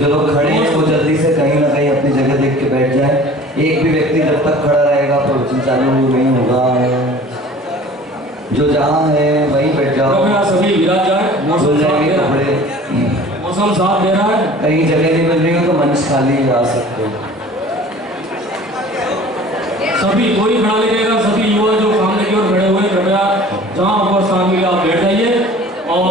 जो लोग खड़े हैं वो जल्दी से कहीं ना कहीं अपनी जगह देख के बैठ जाए। एक भी व्यक्ति जब तक खड़ा रहेगा प्रवचन चालू नहीं होगा। जो जहाँ है वहीं बैठ जाओ। सभी विराज जाए। धुल जाएंगे कपड़े। मौसम साफ दे रहा है। कहीं जगह नहीं मिल रही हो तो मंच खाली आ सकते हो। सभी कोई खड़ा नहीं रहेगा। सभी युवा जो सामने की ओर खड़े हुए कृपया जहाँ ऊपर सामने आप बैठ जाइए। और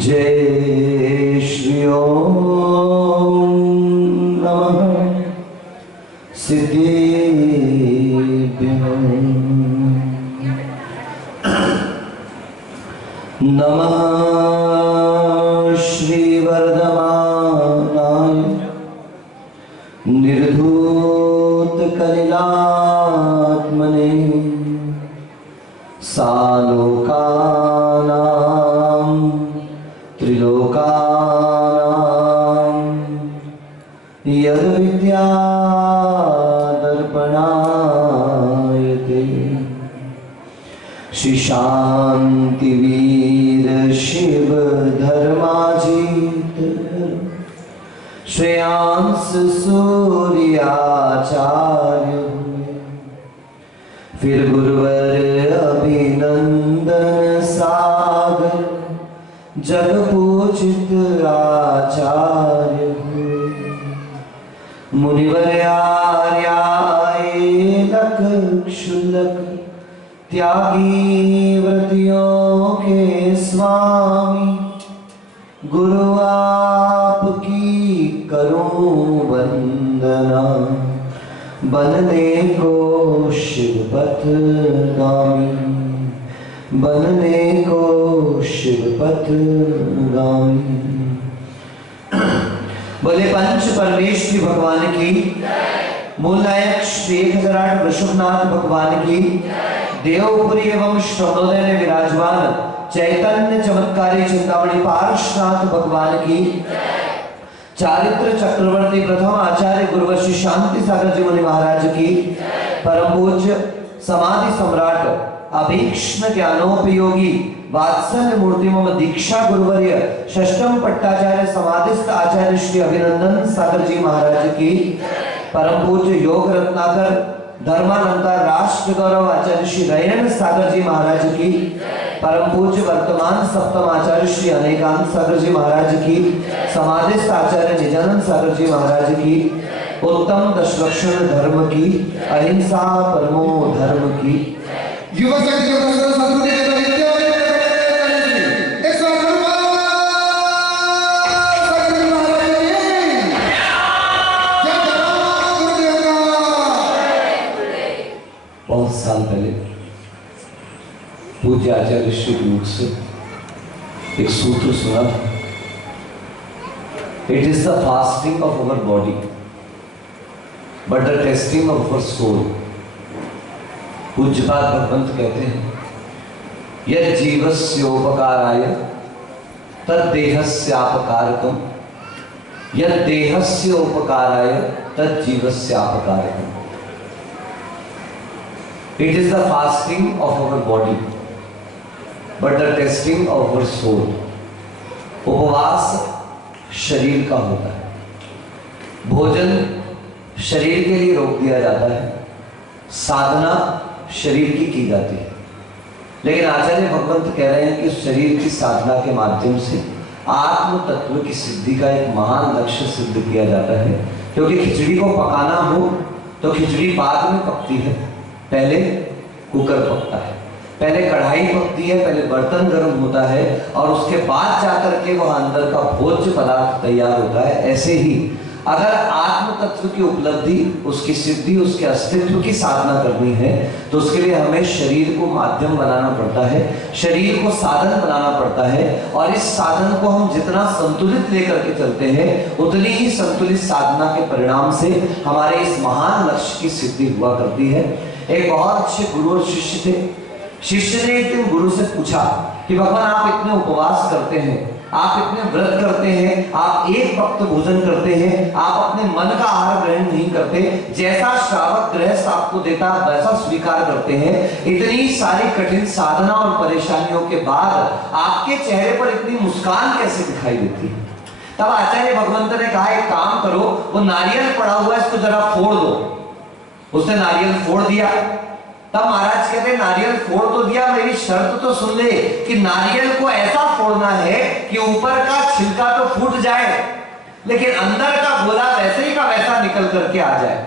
जय श्री ओम नमः सिद्धेभ्यो नमः श्री वर्धमानाय निर्धूत कलिलात्मने सालोकानां त्रिलोकानां यद विद्या दर्पणायते श्री शांतिवीर शिव धर्माजीत श्रेयांस सूर्याचार्य फिर गुरुवर अभिनंदन सागर जग पूजित आचार्य मुनिवर आर्याय लक क्षुलक त्यागी व्रतियों के स्वामी गुरु आपकी करूं वंदना बनने को शिवपथगामी बनने को शिवपथगामी। बोले पंच परमेश्वरी भगवान की, मूल नायक श्री 1008 वृषभनाथ भगवान की, देवपुरी एवं श्रवणोदय में विराजमान चैतन्य चमत्कारी चिंतामणि पार्श्वनाथ भगवान की, चारित्र चक्रवर्ती प्रथम आचार्य गुरुवशी शांति सागर जी मुनि महाराज की, परम पूज्य समाधि सम्राट अभीक्ष्ण ज्ञानोपयोगी वात्सल्य मूर्ति मम दीक्षा गुरुवर्य षष्ठम पट्टाचार्य समाधिस्थ आचार्य श्री अभिनंदन सागर जी महाराज की, परम पूज्य योग रत्नाकर धर्मालंकार राष्ट्र गौरव आचार्य श्री रयन सागर जी महाराज की, परम पूज्य वर्तमान सप्तम आचार्य श्री अनेकांत सागर जी महाराज की, समाधिस्थ आचार्य निजानंद सागर जी महाराज की, उत्तम दशलक्षण धर्म की, अहिंसा परमो धर्म की, युवा शक्ति बहुत साल पहले पूज्य आचार्य श्री मुख से एक सूत्र सुना था। It is the fasting of our body but the testing of our soul. पूज्यपाद भगवंत कहते हैं यद जीवस्योपकाराय तद देहस्यापकारकम यद देहस्योपकाराय तद जीवस्यापकारकम। It is the fasting of our body, but the testing of our soul. उपवास शरीर का होता है, भोजन शरीर के लिए रोक दिया जाता है, साधना शरीर की जाती है। लेकिन आचार्य भगवंत कह रहे हैं कि शरीर की साधना के माध्यम से आत्म तत्व की सिद्धि का एक महान लक्ष्य सिद्ध किया जाता है। क्योंकि खिचड़ी को पकाना हो तो खिचड़ी बाद में पकती है, पहले कुकर पकता है, पहले कढ़ाई पकती है, पहले बर्तन गर्म होता है और उसके बाद जाकर के वह अंदर का भोज्य पदार्थ तैयार होता है। ऐसे ही अगर आत्म तत्व की उपलब्धि, उसकी सिद्धि, उसके अस्तित्व की साधना करनी है तो उसके लिए हमें शरीर को माध्यम बनाना पड़ता है, शरीर को साधन बनाना पड़ता है। और इस साधन को हम जितना संतुलित लेकर के चलते हैं उतनी ही संतुलित साधना के परिणाम से हमारे इस महान लक्ष्य की सिद्धि हुआ करती है। एक बहुत अच्छे गुरु और शिष्य थे, शिष्य ने एक दिन गुरु से पूछा कि भगवान आप इतने उपवास करते हैं, आप इतने व्रत करते हैं, आप एक वक्त भोजन करते हैं, आप अपने मन का आहार ग्रहण नहीं करते, जैसा श्रावक गृहस्थ आपको देता आप वैसा स्वीकार करते हैं, इतनी सारी कठिन साधना और परेशानियों के बाद आपके चेहरे पर इतनी मुस्कान कैसे दिखाई देती है? तब आचार्य भगवंत ने कहा एक काम करो, वो नारियल पड़ा हुआ है इसको जरा फोड़ दो। उसने नारियल फोड़ दिया। तब महाराज कहते नारियल फोड़ तो दिया, मेरी शर्त तो सुन ले कि नारियल को ऐसा फोड़ना है कि ऊपर का छिलका तो फूट जाए लेकिन अंदर का गोला वैसे ही का वैसा निकल करके आ जाए।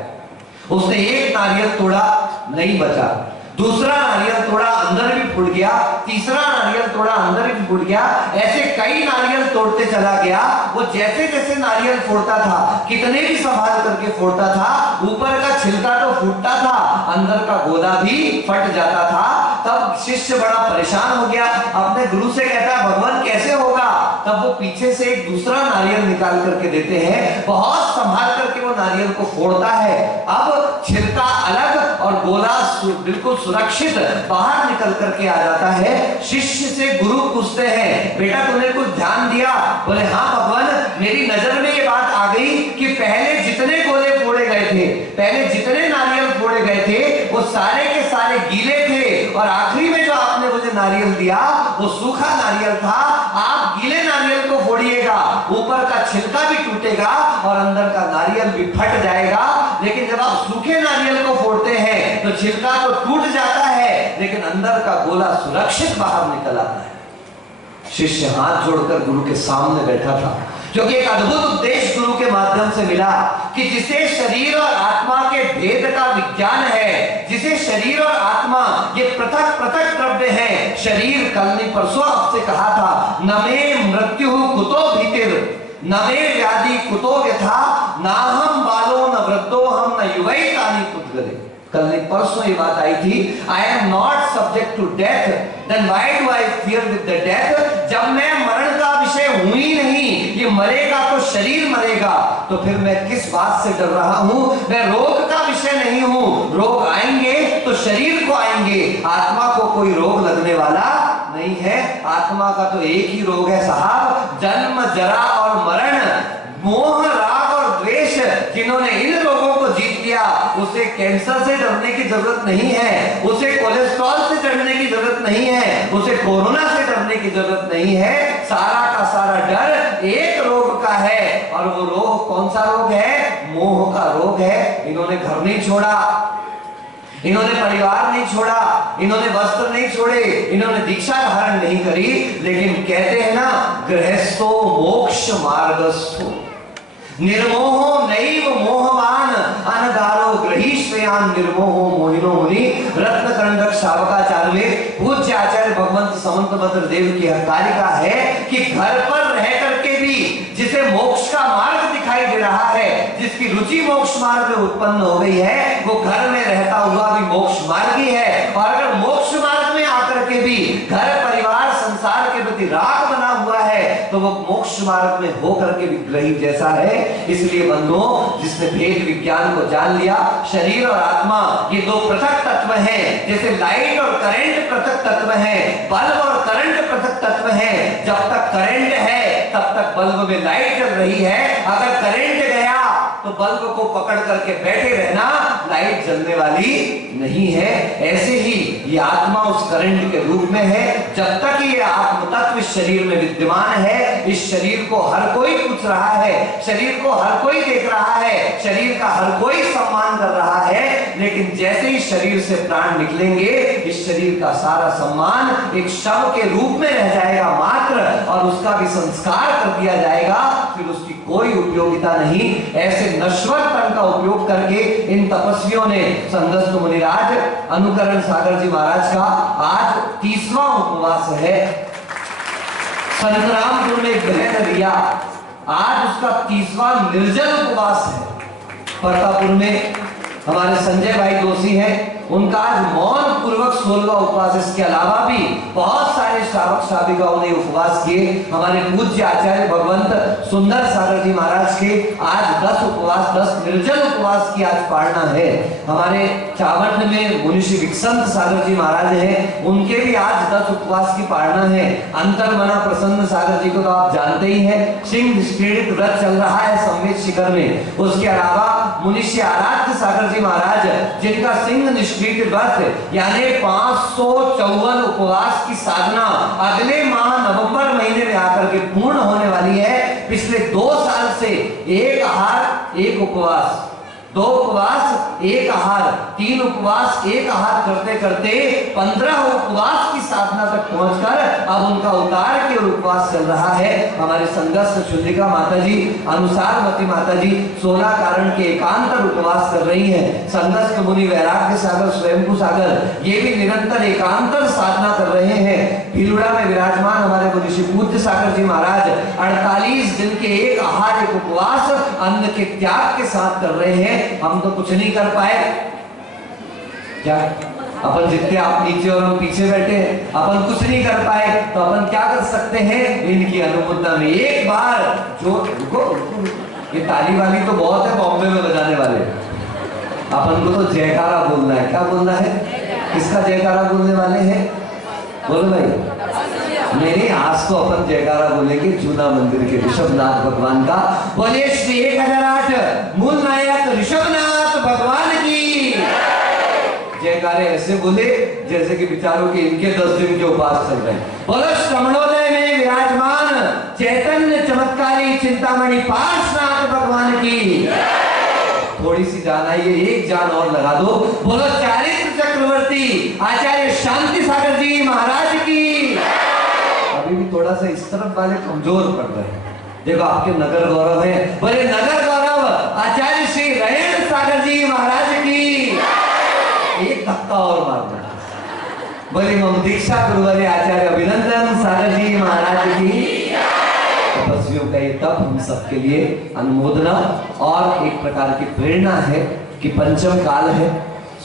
उसने एक नारियल तोड़ा, नहीं बचा, दूसरा नारियल तोड़ा, अंदर भी फूट गया, तीसरा नारियल तोड़ा, अंदर भी फूट गया, ऐसे कई नारियल तोड़ते चला गया। वो जैसे जैसे नारियल फोड़ता था, कितने भी संभाल करके फोड़ता था, ऊपर का छिलका तो फूटता था, अंदर का गोला भी फट जाता था। तब शिष्य बड़ा परेशान हो गया, अपने गुरु से कहता है भगवान कैसे होगा? तब वो पीछे से एक दूसरा नारियल निकाल करके देते हैं, बहुत संभाल करके वो नारियल को फोड़ता है। अब छिलका अलग और गोला बिल्कुल सुरक्षित बाहर निकल करके आ जाता है। शिष्य से गुरु पूछते हैं बेटा तूने कुछ ध्यान दिया? बोले हाँ भगवान, मेरी नजर में ये बात आ गई कि पहले जितने गोले फोड़े गए थे, पहले जितने नारियल फोड़े गए थे वो सारे के सारे गीले थे और आखिरी में जो आपने मुझे नारियल दिया वो सूखा नारियल था। आप गीले नारियल को फोड़िएगा, ऊपर का छिलका भी टूटेगा और अंदर का नारियल भी फट जाएगा। लेकिन जब आप सूखे नारियल को फोड़ते हैं तो छिलका तो टूट जाता है लेकिन अंदर का गोला सुरक्षित बाहर निकल आता है। शिष्य हाथ जोड़कर गुरु के सामने बैठा था क्योंकि एक अद्भुत उपदेश गुरु के माध्यम से मिला कि जिसे शरीर और आत्मा के भेद का विज्ञान है, जिसे शरीर और आत्मा ये पृथक पृथक द्रव्य है। शरीर कल ने परसों आपसे कहा था न मे मृत्यु कुतो भीतिर, न मे व्याधि कुतो व्यथा, ना हम बालो न वृद्धो हम न युवैतानि पुद्गले। कल ने परसों ये बात आई थी, I am not subject to death, then why do I fear with the death? जब मैं मरण का विषय हूं ही नहीं, ये मरेगा तो शरीर मरेगा, तो फिर मैं किस बात से डर रहा हूं? मैं रोग का विषय नहीं हूं, रोग आएंगे तो शरीर को आएंगे, आत्मा को कोई रोग लगने वाला नहीं है। आत्मा का तो एक ही रोग है साहब, जन्म जरा और मरण, मोह राग और द्वेष। जिन्होंने इन रोगों को जीत लिया उसे कैंसर से डरने की जरूरत नहीं है, उसे कोलेस्ट्रॉल से डरने की जरूरत नहीं है, उसे कोरोना से डरने की जरूरत नहीं है। सारा का सारा डर एक रोग का है और वो रोग कौन सा रोग है? मोह का रोग है। इन्होंने घर नहीं छोड़ा, इन्होंने परिवार नहीं छोड़ा, इन्होंने वस्त्र नहीं छोड़े, इन्होंने दीक्षा धारण नहीं करी, लेकिन कहते हैं ना गृहस्थो मोक्ष मार्गस्थो निर्मोहो नैव मोहवान अनगारो ग्रहीष्वयान निर्मोहो मोहिनो मुनि। रत्न करंडक शावकाचार्य पूज्य आचार्य भगवंत समंत भद्र देव की हकारिका है कि घर पर रह करके भी जिसे मोक्ष का मार्ग दिखाई दे रहा है, जिसकी रुचि मोक्ष मार्ग में उत्पन्न हो गई है, वो घर में रहता हुआ भी मोक्ष मार्गी है। और अगर मोक्ष मार्ग में आकर के भी घर परिवार संसार के प्रति राग बना हुआ है तो वो मोक्ष मार्ग में होकर के भी ग्रही जैसा है। इसलिए बंधुओं, जिसने भेद विज्ञान को जान लिया, शरीर और आत्मा ये दो पृथक तत्व हैं, जैसे लाइट और करंट पृथक तत्व हैं, बल्ब और करंट पृथक तत्व हैं। जब तक करंट है तब तक बल्ब में लाइट जल रही है, अगर करंट गया तो बल्ब को पकड़ करके बैठे रहना, लाइट जलने वाली नहीं है। ऐसे ही ये आत्मा उस करंट के रूप में है। जब तक ये आत्म तत्व इस शरीर में विद्यमान है, इस शरीर को हर कोई पूछ रहा है, शरीर को हर कोई देख रहा है, शरीर का हर कोई सम्मान कर रहा है, लेकिन जैसे ही शरीर से प्राण निकलेंगे इस शरीर का सारा सम्मान एक शव के रूप में रह जाएगा मात्र, और उसका भी संस्कार कर दिया जाएगा, फिर उसकी कोई उपयोगिता नहीं। ऐसे नश्वर तन का उपयोग करके इन तपस्वियों ने संगस्त मुनिराज अनुकरण सागर जी महाराज का आज 30वां उपवास है। संतरामपुर में एक बहन रिया, आज उसका 30वां निर्जल उपवास है। परतापुर में हमारे संजय भाई दोषी हैं, उनका आज मौन पूर्वक 16वां उपवास। इसके अलावा भी बहुत सारे सारे श्रावक श्राविकाओं ने उपवास किए। हमारे पूज्य आचार्य भगवंत सुंदर सागर जी महाराज के आज 10 उपवास, 10 निर्जल उपवास की आज पालना है। हमारे चावंड में मुनिषि विक्संत सागर जी महाराज हैं, उनके भी आज 10 उपवास की पालना है। अंतर मना प्रसन्न सागर जी को तो आप जानते ही हैं, सिंह निष्क्रीडित व्रत चल रहा है संवेद शिखर में। उसके अलावा मुनिषि आराध्य सागर जी महाराज, जिनका सिंह निष्क्रीडित व्रत यानी 554 उपवास की साधना अगले माह नवंबर महीने में आकर के पूर्ण होने वाली है। पिछले 2 साल से एक आहार एक उपवास, 2 उपवास एक आहार, 3 उपवास एक आहार करते करते 15 उपवास की साधना तक पहुंचकर अब उनका उतार के उपवास चल रहा है। हमारे संघस्थ चुंडिका माता जी, अनुसारवती माता जी 16 कारण के एकांतर उपवास कर रही हैं। संघस्थ मुनि वैराग्य सागर, स्वयंभू सागर ये भी निरंतर एकांतर साधना कर रहे हैं। भीलुड़ा में विराजमान हमारे मुनिषि पूज्य सागर जी महाराज 48 दिन के एक आहार एक उपवास अन्न के त्याग के साथ कर रहे हैं। हम तो कुछ नहीं कर पाए, क्या अपन जितने आप नीचे और हम पीछे बैठे, अपन कुछ नहीं कर पाए, तो अपन क्या कर सकते हैं? इनकी अनुमोदना में एक बार जो रुको, ये ताली वाली तो बहुत है बॉम्बे में बजाने वाले, अपन को तो जयकारा बोलना है। क्या बोलना है? किसका जयकारा बोलने वाले हैं? बोलो भाई। नहीं, आज तो अपन जयकारा बोलेंगे जूना मंदिर के ऋषभनाथ भगवान का। बोले श्री 1008 मूल नायक ऋषभनाथ भगवान की जयकारे ऐसे बोले जैसे कि विचारों के इनके 10 दिन के उपवास चल रहे हैं। बोलो श्रवणोदय में विराजमान चैतन्य चमत्कारी चिंतामणि पार्श्वनाथ भगवान की। थोड़ी सी जान आई है, एक जान और लगा दो। बोलो चारित्र चक्रवर्ती आचार्य शांति सागर जी महाराज की। अभी भी थोड़ा सा इस तरफ वाले कमजोर पड़ रहे हैं। देखो आपके नगर गौरव है, बोले नगर गौरव आचार्य श्री रेण सागर जी महाराज की। एक धक्का और मारना। बोले मम दीक्षा गुरुवारी आचार्य अभिनंदन सागर जी महाराज की। तपस्वियों का ये तप हम सबके लिए अनुमोदना और एक प्रकार की प्रेरणा है कि पंचम काल है।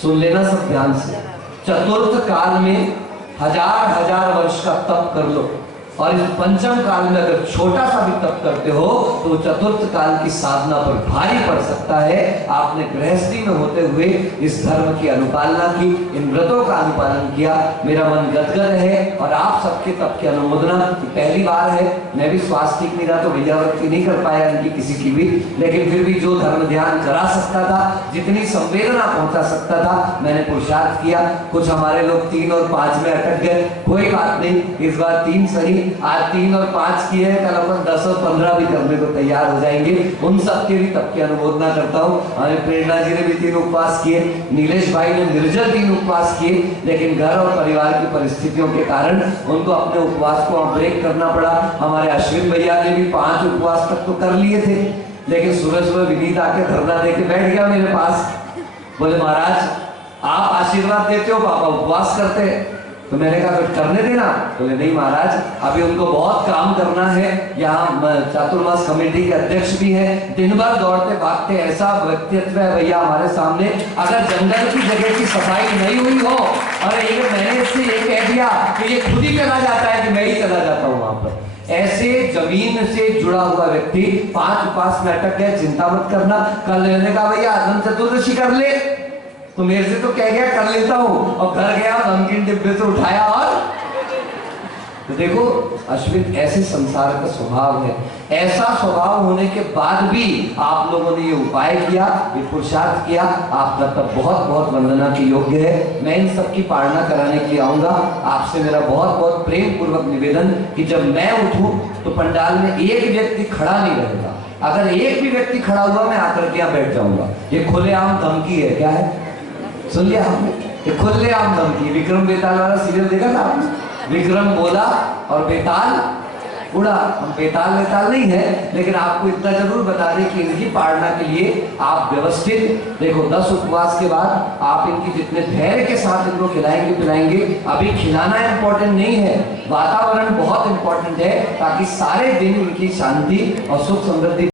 सुन लेना सब ध्यान से। चतुर्थ काल में हजार वर्ष का तप कर लो, और इस पंचम काल में अगर छोटा सा भी तप करते हो तो चतुर्थ काल की साधना पर भारी पड़ सकता है। आपने गृहस्थी में होते हुए इस धर्म की अनुपालना की, इन व्रतों का अनुपालन किया, मेरा मन गदगद है। और आप सबके तप की अनुमोदना पहली बार है। मैं भी स्वास्थ्य ठीक नहीं रहा तो विद्यावृत्ति नहीं कर पाया इनकी किसी की भी, लेकिन फिर भी जो धर्म ध्यान करा सकता था, जितनी संवेदना पहुंचा सकता था, मैंने पुरुषार्थ किया। कुछ हमारे लोग 3 और 5 में अटक गए, कोई बात नहीं, इस बार 3 सही। आज 3 और 5 किए हैं, कल अपन 10 और 15 भी करने को तैयार हो जाएंगे। उन सबके भी तब की अनुमोदना करता हूँ। हमारे प्रेरणा जी ने भी 3 उपवास किए, नीलेश भाई ने निर्जल 3 उपवास किए, लेकिन घर और परिवार की परिस्थितियों के कारण उनको अपने उपवास को ब्रेक करना पड़ा। हमारे अश्विन भैया ने भी 5 उपवास तक तो कर लिए थे, लेकिन सुबह सुबह विनीत आके धरना देके बैठ गया मेरे पास। बोले महाराज आप आशीर्वाद देते हो, पापा उपवास करते हैं। तो मैंने कहा फिर करने देना। बोले नहीं महाराज, अभी उनको बहुत काम करना है। यहाँ चातुर्मास कमेटी के अध्यक्ष भी हैं, दिन भर दौड़ते भागते, ऐसा व्यक्तित्व है भैया हमारे सामने। अगर जंगल की जगह की सफाई नहीं हुई हो, और एक मैंने इससे ये कह दिया कि ये खुद ही चला जाता है कि मैं ही चला जाता हूँ वहां पर। ऐसे जमीन से जुड़ा हुआ व्यक्ति 5 उपवास में अटक गया, चिंता मत करना। कल मैंने कहा भैया अनंत चतुर्दशी कर ले, तो मेरे से तो कह गया कर लेता हूं, और घर गया नमकीन डिब्बे से उठाया। और तो देखो अश्विन, ऐसे संसार का स्वभाव है। ऐसा स्वभाव होने के बाद भी आप लोगों ने ये उपाय किया, ये पुरुषार्थ किया, आपका तब बहुत बहुत वंदना के योग्य है। मैं इन सब की पालना कराने के लिए आऊंगा। आपसे मेरा बहुत बहुत प्रेम पूर्वक निवेदन कि जब मैं उठूं तो पंडाल में एक व्यक्ति खड़ा नहीं रहेगा। अगर एक भी व्यक्ति खड़ा हुआ मैं आकर के यहाँ बैठ जाऊंगा। ये खुलेआम धमकी है। क्या है? सुन लिया आपने? ये खुलेआम धमकी। विक्रम बेताल वाला सीरियल देखा था आपने? विक्रम बोला और बेताल उड़ा। हम बेताल नहीं है, लेकिन आपको इतना जरूर बता दें कि इनकी पालना के लिए आप व्यवस्थित देखो 10 उपवास के बाद आप इनकी जितने धैर्य के साथ इनको खिलाएंगे पिलाएंगे। अभी खिलाना इंपॉर्टेंट नहीं है, वातावरण बहुत इंपॉर्टेंट है, ताकि सारे दिन इनकी शांति और सुख समृद्धि